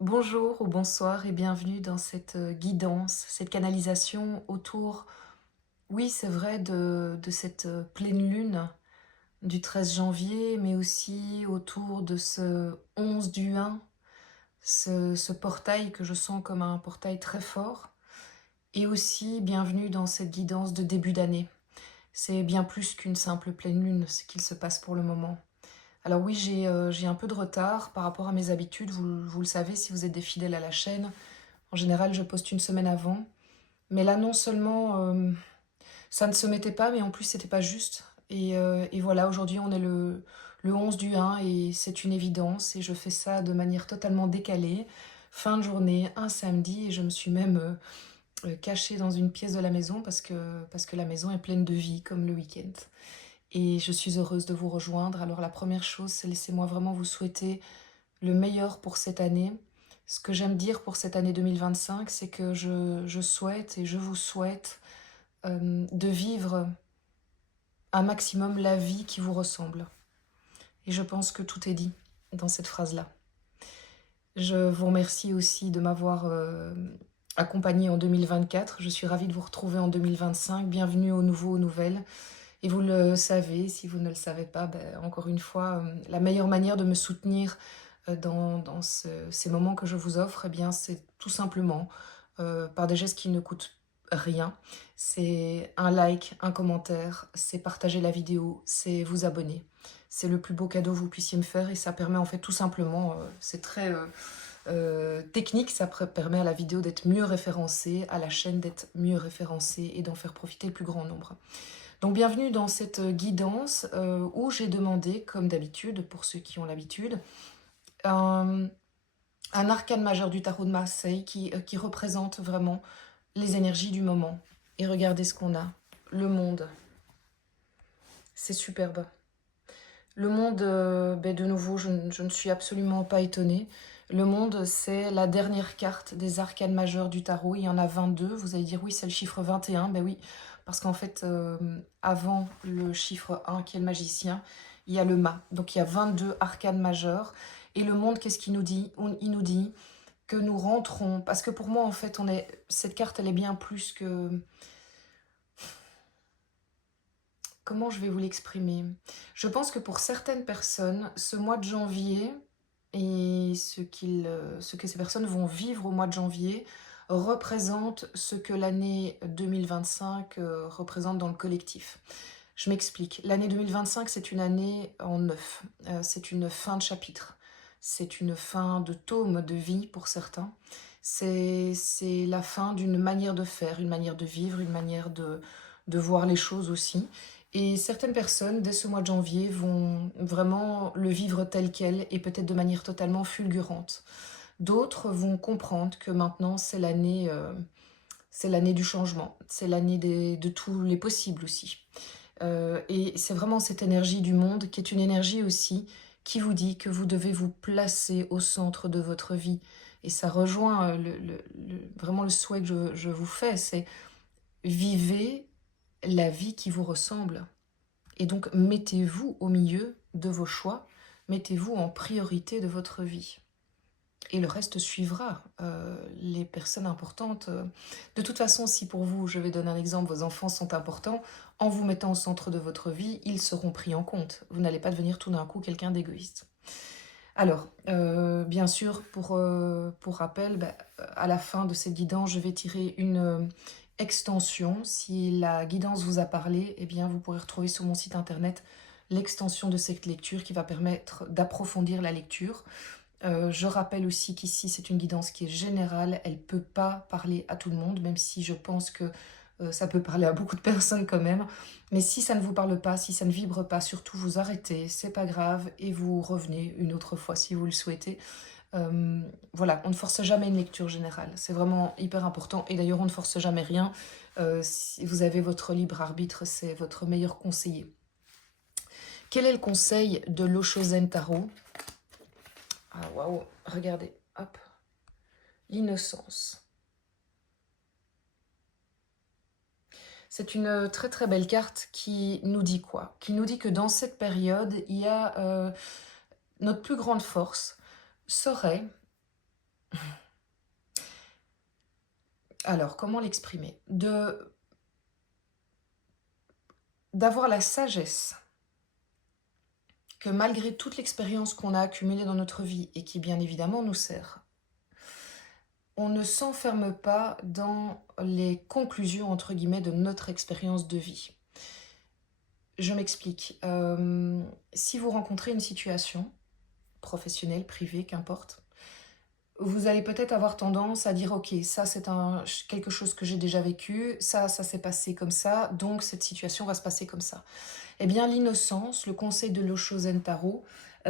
Bonjour ou bonsoir et bienvenue dans cette guidance, cette canalisation autour, oui c'est vrai, de cette pleine lune du 13 janvier, mais aussi autour de ce 11 du 1, ce portail que je sens comme un portail très fort, et aussi bienvenue dans cette guidance de début d'année. C'est bien plus qu'une simple pleine lune, ce qu'il se passe pour le moment. Alors oui, j'ai un peu de retard par rapport à mes habitudes, vous le savez si vous êtes des fidèles à la chaîne. En général, je poste une semaine avant. Mais là, non seulement ça ne se mettait pas, mais en plus, c'était pas juste. Et voilà, aujourd'hui, on est le 11 du 1 et c'est une évidence. Et je fais ça de manière totalement décalée. Fin de journée, un samedi, et je me suis même cachée dans une pièce de la maison parce que la maison est pleine de vie, comme le week-end. Et je suis heureuse de vous rejoindre. Alors la première chose, c'est laissez-moi vraiment vous souhaiter le meilleur pour cette année. Ce que j'aime dire pour cette année 2025, c'est que je souhaite et je vous souhaite de vivre un maximum la vie qui vous ressemble. Et je pense que tout est dit dans cette phrase-là. Je vous remercie aussi de m'avoir accompagné en 2024. Je suis ravie de vous retrouver en 2025. Bienvenue aux nouveaux, aux nouvelles. Et vous le savez, si vous ne le savez pas, ben, encore une fois, la meilleure manière de me soutenir dans ces moments que je vous offre, eh bien, c'est tout simplement par des gestes qui ne coûtent rien. C'est un like, un commentaire, c'est partager la vidéo, c'est vous abonner. C'est le plus beau cadeau que vous puissiez me faire et ça permet en fait tout simplement, c'est très technique, ça permet à la vidéo d'être mieux référencée, à la chaîne d'être mieux référencée et d'en faire profiter le plus grand nombre. Donc bienvenue dans cette guidance où j'ai demandé, comme d'habitude, pour ceux qui ont l'habitude, un, un arcane majeur du tarot de Marseille qui représente vraiment les énergies du moment. Et regardez ce qu'on a. Le monde. C'est superbe. Le monde, de nouveau, je ne suis absolument pas étonnée. Le monde, c'est la dernière carte des arcanes majeurs du tarot. Il y en a 22. Vous allez dire, oui, c'est le chiffre 21. Ben oui, parce qu'en fait, avant le chiffre 1, qui est le magicien, il y a le mât. Donc il y a 22 arcanes majeurs. Et le monde, qu'est-ce qu'il nous dit? Il nous dit que nous rentrons... Parce que pour moi, en fait, cette carte, elle est bien plus que... Comment je vais vous l'exprimer? Je pense que pour certaines personnes, ce mois de janvier et ce que ces personnes vont vivre au mois de janvier représente ce que l'année 2025 représente dans le collectif. Je m'explique. L'année 2025, c'est une année en neuf. C'est une fin de chapitre. C'est une fin de tome de vie pour certains. C'est la fin d'une manière de faire, une manière de vivre, une manière de voir les choses aussi. Et certaines personnes, dès ce mois de janvier, vont vraiment le vivre tel quel et peut-être de manière totalement fulgurante. D'autres vont comprendre que maintenant, c'est l'année du changement, c'est l'année de tous les possibles aussi. Et c'est vraiment cette énergie du monde qui est une énergie aussi qui vous dit que vous devez vous placer au centre de votre vie. Et ça rejoint vraiment le souhait que je vous fais, c'est vivez la vie qui vous ressemble. Et donc, mettez-vous au milieu de vos choix, mettez-vous en priorité de votre vie. Et le reste suivra, les personnes importantes. De toute façon, si pour vous, je vais donner un exemple, vos enfants sont importants, en vous mettant au centre de votre vie, ils seront pris en compte. Vous n'allez pas devenir tout d'un coup quelqu'un d'égoïste. Alors, bien sûr, pour rappel, à la fin de cette guidance, je vais tirer une extension. Si la guidance vous a parlé, eh bien, vous pourrez retrouver sur mon site internet l'extension de cette lecture qui va permettre d'approfondir la lecture. Je rappelle aussi qu'ici, c'est une guidance qui est générale. Elle ne peut pas parler à tout le monde, même si je pense que ça peut parler à beaucoup de personnes quand même. Mais si ça ne vous parle pas, si ça ne vibre pas, surtout vous arrêtez, c'est pas grave, et vous revenez une autre fois si vous le souhaitez. Voilà, on ne force jamais une lecture générale. C'est vraiment hyper important. Et d'ailleurs, on ne force jamais rien. Si vous avez votre libre arbitre, c'est votre meilleur conseiller. Quel est le conseil de l'Oshozen Tarot? Ah waouh, regardez, hop, l'innocence. C'est une très très belle carte qui nous dit quoi? Qui nous dit que dans cette période, il y a notre plus grande force serait, alors comment l'exprimer? D'avoir la sagesse que malgré toute l'expérience qu'on a accumulée dans notre vie et qui bien évidemment nous sert, on ne s'enferme pas dans les conclusions entre guillemets de notre expérience de vie. Je m'explique. Si vous rencontrez une situation professionnelle, privée, qu'importe, vous allez peut-être avoir tendance à dire: «OK, ça c'est quelque chose que j'ai déjà vécu, ça s'est passé comme ça, donc cette situation va se passer comme ça». Eh bien, l'innocence, le conseil de l'Osho Zen Taro,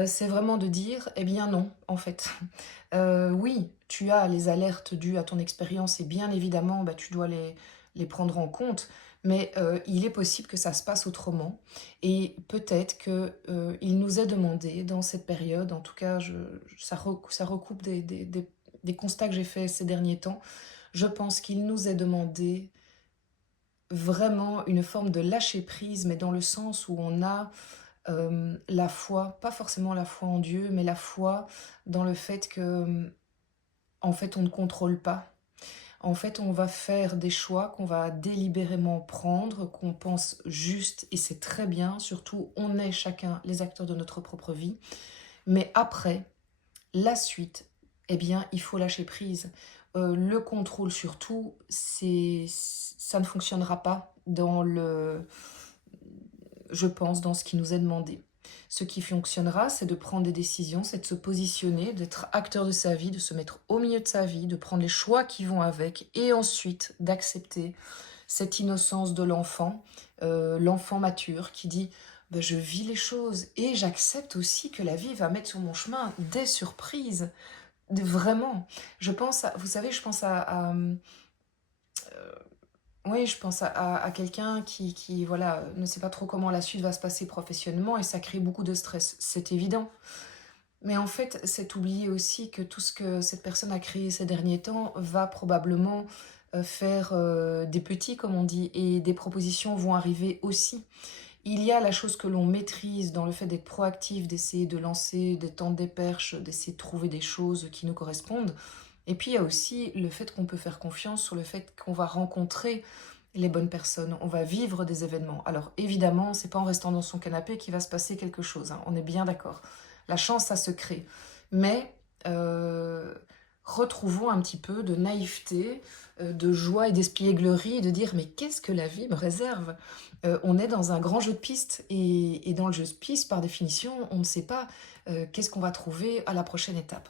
c'est vraiment de dire: «Eh bien non, en fait». Oui, tu as les alertes dues à ton expérience et bien évidemment, bah, tu dois les prendre en compte, mais il est possible que ça se passe autrement et peut-être que, il nous est demandé dans cette période, en tout cas ça recoupe des constats que j'ai faits ces derniers temps. Je pense qu'il nous est demandé vraiment une forme de lâcher prise, mais dans le sens où on a, la foi, pas forcément la foi en Dieu, mais la foi dans le fait que, en fait, on ne contrôle pas. En fait, on va faire des choix qu'on va délibérément prendre, qu'on pense juste, et c'est très bien, surtout, on est chacun les acteurs de notre propre vie. Mais après, la suite, eh bien, il faut lâcher prise. Le contrôle surtout, ça ne fonctionnera pas je pense, dans ce qui nous est demandé. Ce qui fonctionnera, c'est de prendre des décisions, c'est de se positionner, d'être acteur de sa vie, de se mettre au milieu de sa vie, de prendre les choix qui vont avec, et ensuite d'accepter cette innocence de l'enfant, l'enfant mature qui dit: ben, je vis les choses et j'accepte aussi que la vie va mettre sur mon chemin des surprises. Vraiment. Vous savez, je pense oui, je pense à quelqu'un qui, voilà, ne sait pas trop comment la suite va se passer professionnellement et ça crée beaucoup de stress, c'est évident. Mais en fait, c'est oublier aussi que tout ce que cette personne a créé ces derniers temps va probablement faire des petits, comme on dit, et des propositions vont arriver aussi. Il y a la chose que l'on maîtrise dans le fait d'être proactif, d'essayer de lancer, de tendre des perches, d'essayer de trouver des choses qui nous correspondent. Et puis il y a aussi le fait qu'on peut faire confiance sur le fait qu'on va rencontrer les bonnes personnes, on va vivre des événements. Alors évidemment, c'est pas en restant dans son canapé qu'il va se passer quelque chose, hein, on est bien d'accord. La chance, ça se crée. Mais euh, retrouvons un petit peu de naïveté, de joie et d'espièglerie, et de dire mais qu'est-ce que la vie me réserve? On est dans un grand jeu de pistes et dans le jeu de pistes, par définition, on ne sait pas qu'est-ce qu'on va trouver à la prochaine étape.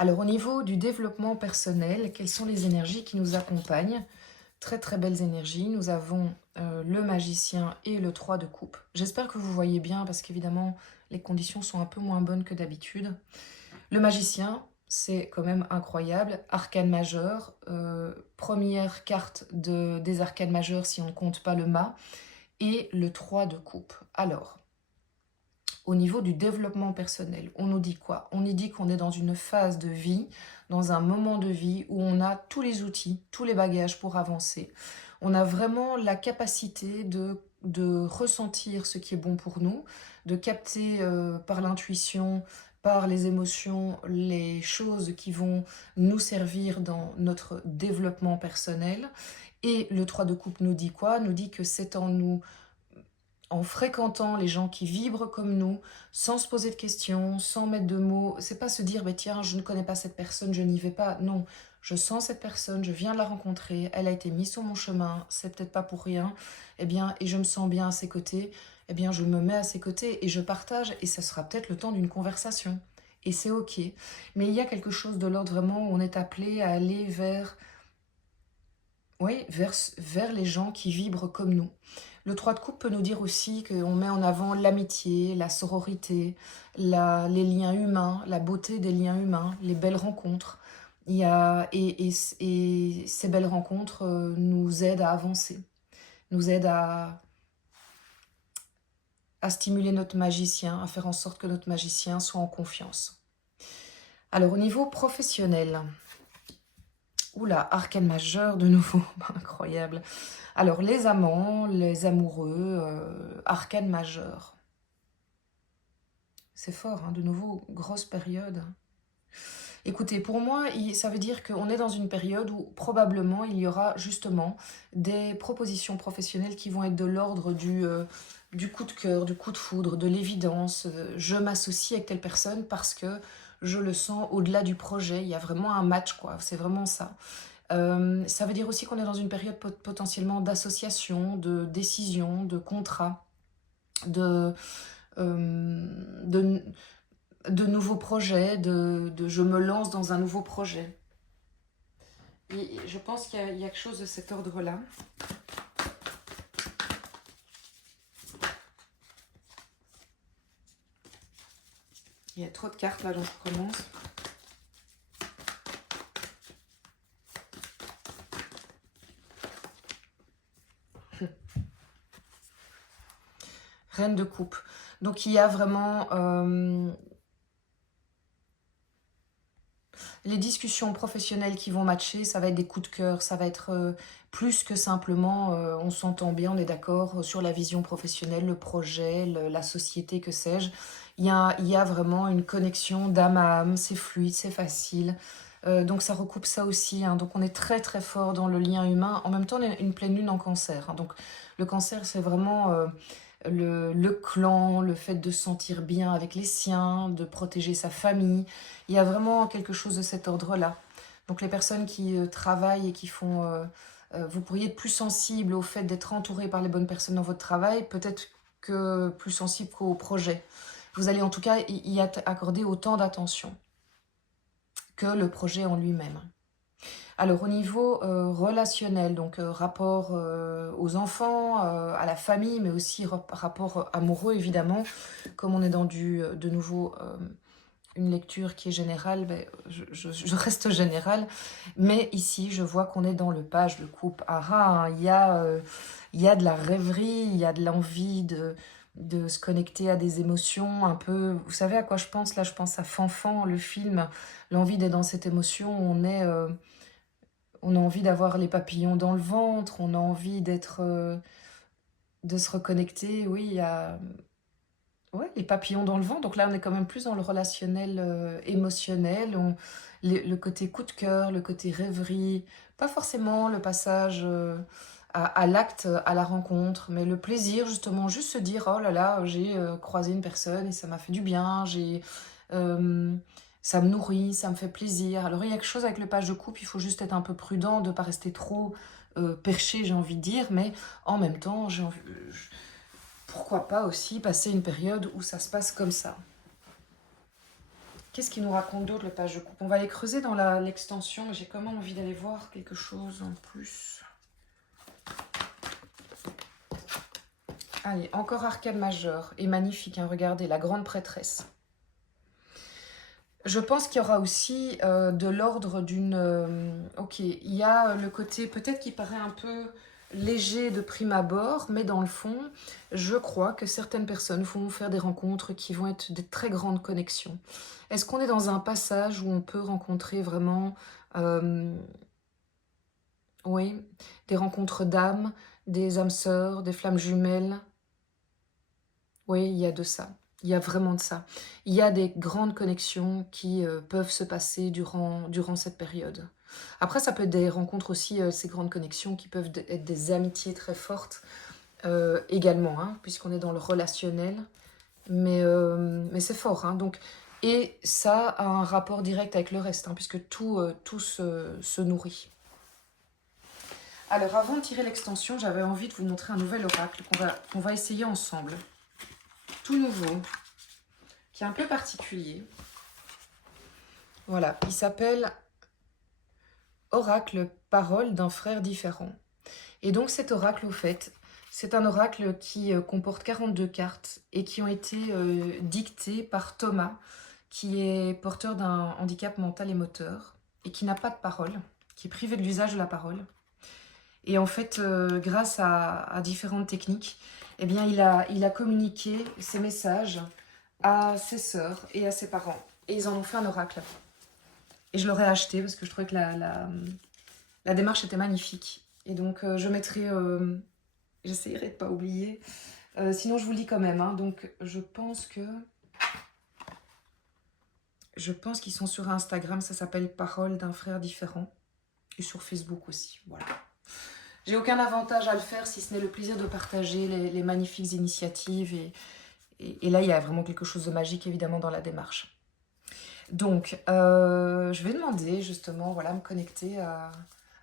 Alors au niveau du développement personnel, quelles sont les énergies qui nous accompagnent? Très très belles énergies. Nous avons le magicien et le 3 de coupe. J'espère que vous voyez bien parce qu'évidemment les conditions sont un peu moins bonnes que d'habitude. Le magicien, c'est quand même incroyable. Arcane majeur, première carte des arcanes majeures si on ne compte pas le mât. Et le 3 de coupe. Alors, au niveau du développement personnel, on nous dit quoi? On nous dit qu'on est dans une phase de vie, dans un moment de vie où on a tous les outils, tous les bagages pour avancer. On a vraiment la capacité de ressentir ce qui est bon pour nous, de capter par l'intuition, par les émotions, les choses qui vont nous servir dans notre développement personnel. Et le 3 de coupe nous dit quoi? Nous dit que c'est en fréquentant les gens qui vibrent comme nous, sans se poser de questions, sans mettre de mots. C'est pas se dire, bah, tiens, je ne connais pas cette personne, je n'y vais pas. Non, je sens cette personne, je viens de la rencontrer, elle a été mise sur mon chemin, c'est peut-être pas pour rien. Eh bien, et je me sens bien à ses côtés, eh bien, je me mets à ses côtés et je partage, et ça sera peut-être le temps d'une conversation. Et c'est ok. Mais il y a quelque chose de l'ordre vraiment où on est appelé à aller vers, oui, vers les gens qui vibrent comme nous. Le 3 de coupe peut nous dire aussi qu'on met en avant l'amitié, la sororité, les liens humains, la beauté des liens humains, les belles rencontres. Et ces belles rencontres nous aident à avancer, nous aident à stimuler notre magicien, à faire en sorte que notre magicien soit en confiance. Alors au niveau professionnel, Oula, arcane majeur de nouveau, incroyable. Alors, les amants, les amoureux, arcane majeur. C'est fort, hein, de nouveau, grosse période. Écoutez, pour moi, ça veut dire qu'on est dans une période où probablement il y aura justement des propositions professionnelles qui vont être de l'ordre du coup de cœur, du coup de foudre, de l'évidence. Je m'associe avec telle personne parce que je le sens au-delà du projet. Il y a vraiment un match, quoi. C'est vraiment ça. Ça veut dire aussi qu'on est dans une période potentiellement d'association, de décision, de contrat, de, euh, de, de nouveaux projets, je me lance dans un nouveau projet. Et je pense qu'il y a quelque chose de cet ordre-là. Il y a trop de cartes là, donc je commence. Reine de coupe. Donc il y a vraiment les discussions professionnelles qui vont matcher, ça va être des coups de cœur, ça va être plus que simplement on s'entend bien, on est d'accord sur la vision professionnelle, le projet, la société, que sais-je. Il y a vraiment une connexion d'âme à âme, c'est fluide, c'est facile. Donc ça recoupe ça aussi, hein. Donc on est très très fort dans le lien humain. En même temps, on est une pleine lune en cancer, hein. Donc le cancer, c'est vraiment le clan, le fait de se sentir bien avec les siens, de protéger sa famille. Il y a vraiment quelque chose de cet ordre-là. Donc les personnes qui travaillent et qui font... vous pourriez être plus sensible au fait d'être entouré par les bonnes personnes dans votre travail, peut-être que plus sensible qu'au projet. Vous allez en tout cas y accorder autant d'attention que le projet en lui-même. Alors au niveau relationnel, donc rapport aux enfants, à la famille, mais aussi rapport amoureux évidemment, comme on est dans de nouveau une lecture qui est générale, ben, je reste générale, mais ici je vois qu'on est dans le page de coupe. Ah ah, hein, il y a de la rêverie, il y a de l'envie de se connecter à des émotions un peu... Vous savez à quoi je pense là? Je pense à Fanfan, le film, l'envie d'être dans cette émotion, on a envie d'avoir les papillons dans le ventre, on a envie de se reconnecter, oui, à ouais, les papillons dans le ventre. Donc là, on est quand même plus dans le relationnel émotionnel, le côté coup de cœur, le côté rêverie, pas forcément le passage à l'acte, à la rencontre, mais le plaisir, justement, juste se dire, oh là là, j'ai croisé une personne et ça m'a fait du bien, euh, ça me nourrit, ça me fait plaisir. Alors il y a quelque chose avec le page de coupe, il faut juste être un peu prudent, de ne pas rester trop perché, j'ai envie de dire, mais en même temps, pourquoi pas aussi passer une période où ça se passe comme ça. Qu'est-ce qu'il nous raconte d'autre, le page de coupe? On va aller creuser dans l'extension. J'ai quand même envie d'aller voir quelque chose en plus. Allez, encore arcane majeur. Et magnifique, hein, regardez, la grande prêtresse. Je pense qu'il y aura aussi de l'ordre d'une... ok, il y a le côté peut-être qui paraît un peu léger de prime abord, mais dans le fond, je crois que certaines personnes vont faire des rencontres qui vont être des très grandes connexions. Est-ce qu'on est dans un passage où on peut rencontrer vraiment, euh, oui, des rencontres d'âmes, des âmes sœurs, des flammes jumelles? Oui, il y a de ça. Il y a vraiment de ça. Il y a des grandes connexions qui peuvent se passer durant cette période. Après, ça peut être des rencontres aussi, ces grandes connexions qui peuvent être des amitiés très fortes également, hein, puisqu'on est dans le relationnel. Mais c'est fort, hein, donc, et ça a un rapport direct avec le reste, hein, puisque tout se nourrit. Alors, avant de tirer l'extension, j'avais envie de vous montrer un nouvel oracle qu'on va essayer ensemble. Tout nouveau, qui est un peu particulier. Voilà, il s'appelle Oracle, parole d'un frère différent. Et donc cet oracle, au fait, c'est un oracle qui comporte 42 cartes et qui ont été dictées par Thomas, qui est porteur d'un handicap mental et moteur et qui n'a pas de parole, qui est privé de l'usage de la parole. Et en fait, grâce à différentes techniques, eh bien, il a communiqué ses messages à ses sœurs et à ses parents. Et ils en ont fait un oracle. Et je l'aurais acheté parce que je trouvais que La démarche était magnifique. Et donc, je mettrai... j'essaierai de ne pas oublier. Sinon, je vous le dis quand même. Hein. Donc, je pense qu'ils sont sur Instagram. Ça s'appelle Parole d'un frère différent. Et sur Facebook aussi. Voilà. J'ai aucun avantage à le faire si ce n'est le plaisir de partager les magnifiques initiatives. Et là, il y a vraiment quelque chose de magique, évidemment, dans la démarche. Donc, je vais demander, justement, voilà, me connecter à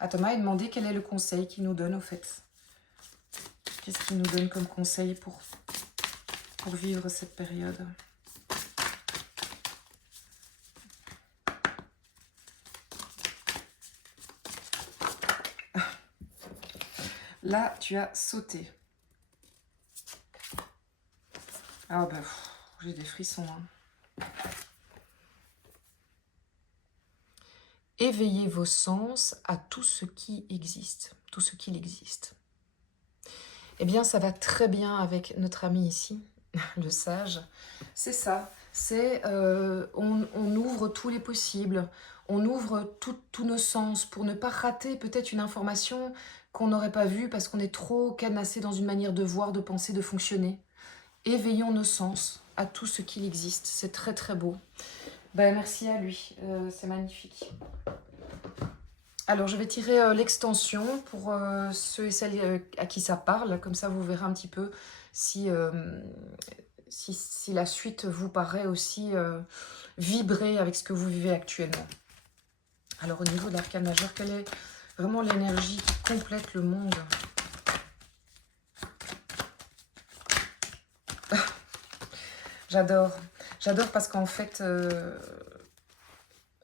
Thomas et demander quel est le conseil qu'il nous donne, au fait. Qu'est-ce qu'il nous donne comme conseil pour vivre cette période? Là, tu as sauté. Ah bah, j'ai des frissons. Hein. Éveillez vos sens à tout ce qui existe, tout ce qu'il existe. Eh bien, ça va très bien avec notre ami ici, le sage. C'est ça, c'est on ouvre tous les possibles, on ouvre tous nos sens pour ne pas rater peut-être une information qu'on n'aurait pas vue parce qu'on est trop cadenassé dans une manière de voir, de penser, de fonctionner. Éveillons nos sens à tout ce qu'il existe, c'est très très beau. Ben, merci à lui, c'est magnifique. Alors, je vais tirer l'extension pour ceux et celles à qui ça parle. Comme ça, vous verrez un petit peu si la suite vous paraît aussi vibrer avec ce que vous vivez actuellement. Alors, au niveau de l'arcane majeur, quelle est vraiment l'énergie qui complète le monde? J'adore. J'adore parce qu'en fait,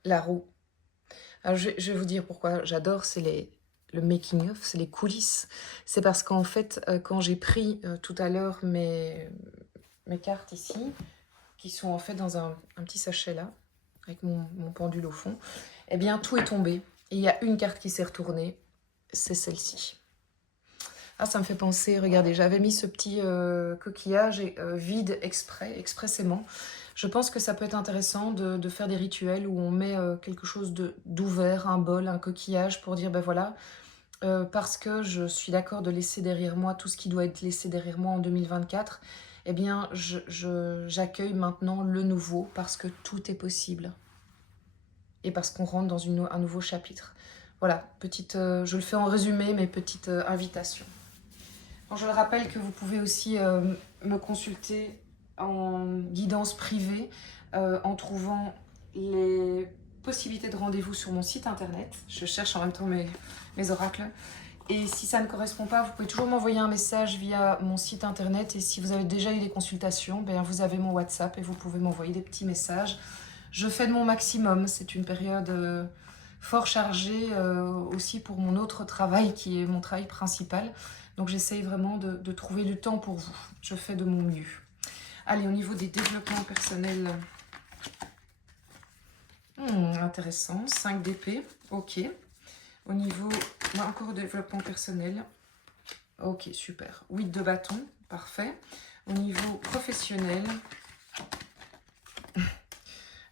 la roue. Alors, je vais vous dire pourquoi j'adore, c'est le making-of, c'est les coulisses. C'est parce qu'en fait, quand j'ai pris tout à l'heure mes cartes ici, qui sont en fait dans un petit sachet là, avec mon pendule au fond, eh bien tout est tombé. Et il y a une carte qui s'est retournée, c'est celle-ci. Ah, ça me fait penser, regardez, j'avais mis ce petit coquillage vide expressément. Je pense que ça peut être intéressant de faire des rituels où on met quelque chose d'ouvert, un bol, un coquillage, pour dire, ben voilà, parce que je suis d'accord de laisser derrière moi tout ce qui doit être laissé derrière moi en 2024, eh bien, j'accueille maintenant le nouveau, parce que tout est possible. Et parce qu'on rentre dans un nouveau chapitre. Voilà, petite, je le fais en résumé, mais petite invitation. Bon, je le rappelle que vous pouvez aussi me consulter en guidance privée en trouvant les possibilités de rendez-vous sur mon site internet. Je cherche en même temps mes oracles. Et si ça ne correspond pas, vous pouvez toujours m'envoyer un message via mon site internet. Et si vous avez déjà eu des consultations, ben vous avez mon WhatsApp et vous pouvez m'envoyer des petits messages. Je fais de mon maximum. C'est une période fort chargée aussi pour mon autre travail qui est mon travail principal. Donc j'essaye vraiment de trouver du temps pour vous. Je fais de mon mieux. Allez, au niveau des développements personnels, intéressant, 5 d'épée, ok. Au niveau, là encore développement personnel, ok, super. 8 de bâton, parfait. Au niveau professionnel,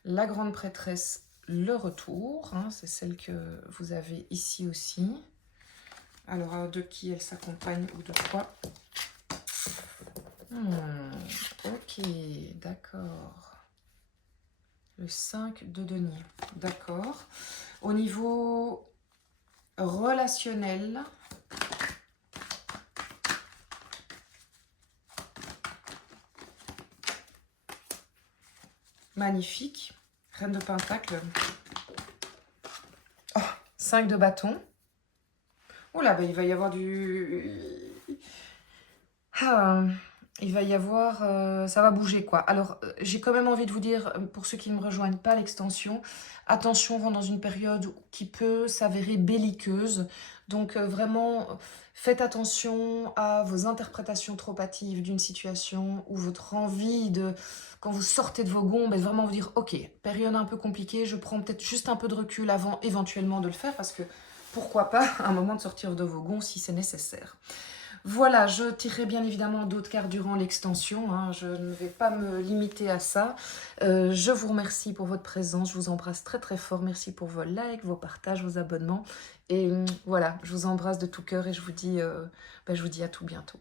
la grande prêtresse, le retour, hein, c'est celle que vous avez ici aussi. Alors, de qui elle s'accompagne ou de quoi? Ok, d'accord. Le 5 de denier, d'accord. Au niveau relationnel, magnifique. Reine de Pentacle. Oh, 5 de bâton. Oula, ben il va y avoir du... il va y avoir... ça va bouger, quoi. Alors, j'ai quand même envie de vous dire, pour ceux qui ne me rejoignent pas, l'extension, attention, on rentre dans une période qui peut s'avérer belliqueuse. Donc, vraiment, faites attention à vos interprétations trop hâtives d'une situation ou votre envie de... Quand vous sortez de vos gonds, ben, vraiment vous dire, ok, période un peu compliquée, je prends peut-être juste un peu de recul avant éventuellement de le faire, parce que pourquoi pas un moment de sortir de vos gonds si c'est nécessaire. Voilà, je tirerai bien évidemment d'autres cartes durant l'extension, hein, je ne vais pas me limiter à ça. Je vous remercie pour votre présence, je vous embrasse très très fort, merci pour vos likes, vos partages, vos abonnements. Et voilà, je vous embrasse de tout cœur et je vous dis à tout bientôt.